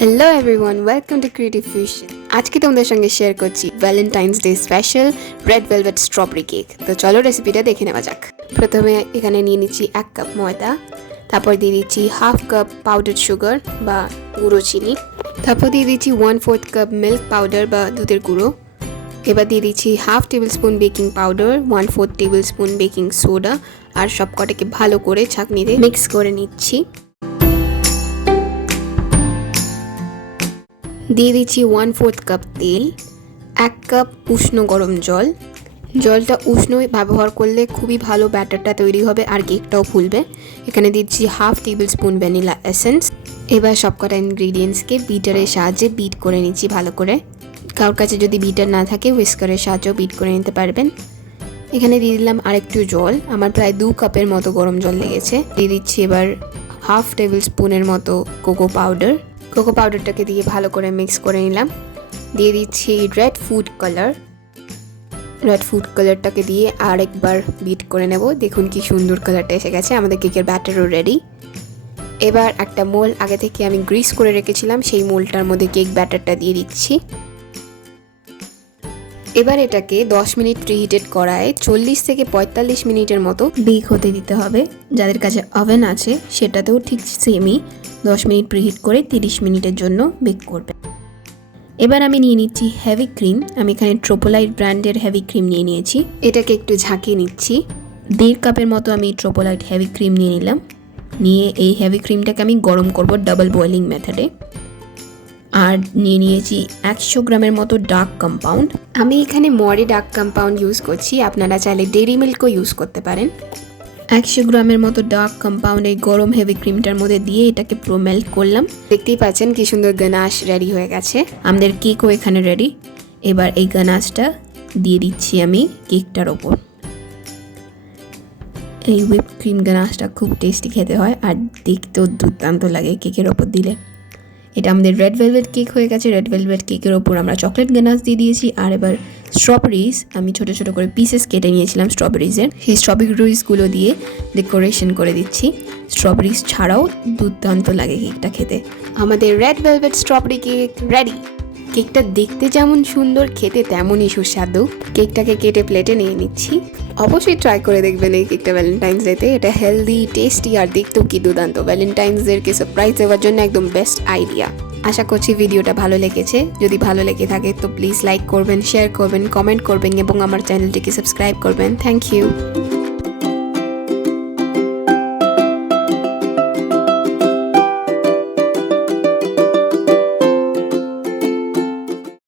Hello everyone, welcome to Creative Fusion. আজকে তোমাদের সঙ্গে শেয়ার করছি Valentine's day special red velvet strawberry cake. তো চলো রেসিপিটা দেখে নেওয়া যাক। প্রথমে এখানে নিয়ে নিচ্ছি 1 কাপ ময়দা, তারপর দিয়ে দিচ্ছি হাফ কাপ পাউডার সুগার বা গুঁড়ো চিনি, তারপর দিয়ে দিচ্ছি 1/4 কাপ মিল্ক পাউডার বা দুধের গুঁড়ো। এবার দিয়ে দিচ্ছি half table spoon baking powder, 1/4 table spoon baking soda, আর সবকটাকে ভালো করে ছাঁকনিতে মিক্স করে নিচ্ছি। দিয়ে দিচ্ছি 1/4 কাপ তেল, 1 কাপ উষ্ণ গরম জল। জলটা উষ্ণ ব্যবহার করলে খুবই ভালো ব্যাটারটা তৈরি হবে আর কেকটাও ফুলবে। এখানে দিচ্ছি half table spoon vanilla essence. এবার সবকটা ইনগ্রিডিয়েন্টসকে বিটারের সাহায্যে বিট করে নিচ্ছি ভালো করে। কারোর কাছে যদি বিটার না থাকে হুইস্কারের সাহায্যেও বিট করে নিতে পারবেন। এখানে দিয়ে দিলাম আরেকটু জল, আমার প্রায় 2 কাপের মতো গরম জল লেগেছে। দিয়ে দিচ্ছি এবার হাফ টেবিল স্পুনের মতো কোকো পাউডার। কোকো পাউডারটাকে দিয়ে ভালো করে মিক্স করে নিলাম। দিয়ে দিচ্ছি রেড ফুড কালারটাকে দিয়ে আরেকবার বিট করে নেব। দেখুন কি সুন্দর কালারটা এসে গেছে, আমাদের কেকের ব্যাটারও রেডি। এবার একটা মোল আগে থেকে আমি গ্রিস করে রেখেছিলাম, সেই মোলটার মধ্যে কেক ব্যাটারটা দিয়ে দিচ্ছি। এবার এটাকে 10 মিনিট প্রিহিটেড কড়ায় 40 থেকে 45 মিনিটের মতো বেক হতে দিতে হবে। যাদের কাছে ওভেন আছে সেটাতেও ঠিক সেমই 10 মিনিট প্রিহিট করে 30 মিনিটের জন্য বেক করবে। এবার আমি নিয়ে নিচ্ছি হেভি ক্রিম। আমি এখানে ট্রোপোলাইট ব্র্যান্ডের হেভি ক্রিম নিয়ে নিয়েছি। এটাকে একটু ঝাঁকিয়ে নিচ্ছি। 1.5 কাপের মতো আমি ট্রোপোলাইট হেভি ক্রিম নিয়ে নিলাম। নিয়ে এই হেভি ক্রিমটাকে আমি গরম করব ডাবল বয়েলিং মেথডে। আর নিয়ে নিয়েছি 100 গ্রামের মতো ডার্ক কম্পাউন্ড। আমি এখানে মরে ডার্ক কম্পাউন্ড ইউজ করছি, আপনারা চাইলে ডেইরি মিল্কও ইউজ করতে পারেন। 100 গ্রামের মতো ডার্ক কম্পাউন্ড এই গরম হেভি ক্রিমটার মধ্যে দিয়ে এটাকে পুরো মেল্ট করলাম। দেখতেই পাচ্ছেন কি সুন্দর গানাশ রেডি হয়ে গেছে। আমাদের কেকও এখানে রেডি। এবার এই গানাশটা দিয়ে দিচ্ছি আমি কেকটার ওপর। এই হুইপ ক্রিম গানাশটা খুব টেস্টি খেতে হয় আর দেখতেও দুর্দান্ত লাগে কেকের ওপর দিলে। এটা আমাদের রেড ভেলভেট কেক হয়ে গেছে। রেড ভেলভেট কেকের ওপর আমরা চকলেট গানাশ দিয়ে দিয়েছি। আর এবার স্ট্রবেরিজ আমি ছোট ছোট করে পিসেস কেটে নিয়েছিলাম স্ট্রবেরিজের, সেই স্ট্রবেরিজগুলো দিয়ে ডেকোরেশন করে দিচ্ছি। স্ট্রবেরিজ ছাড়াও দুর্দান্ত লাগে কেকটা খেতে। আমাদের red velvet strawberry cake ready. কেকটা দেখতে যেমন সুন্দর, খেতে তেমনই সুস্বাদু। কেকটাকে কেটে প্লেটে নিয়ে নিচ্ছি। অবশ্যই ট্রাই করে দেখবেন এই কেকটা ভ্যালেন্টাইন্স ডেতে। এটা হেলদি, টেস্টি আর দেখতেও কি দুর্দান্ত। ভ্যালেন্টাইন্সদেরকে সারপ্রাইজ দেওয়ার জন্য একদম বেস্ট আইডিয়া। আশা করছি ভিডিওটা ভালো লেগেছে। যদি ভালো লেগে থাকে তো প্লিজ লাইক করবেন, শেয়ার করবেন, কমেন্ট করবেন এবং আমার চ্যানেলটিকে সাবস্ক্রাইব করবেন। Thank you.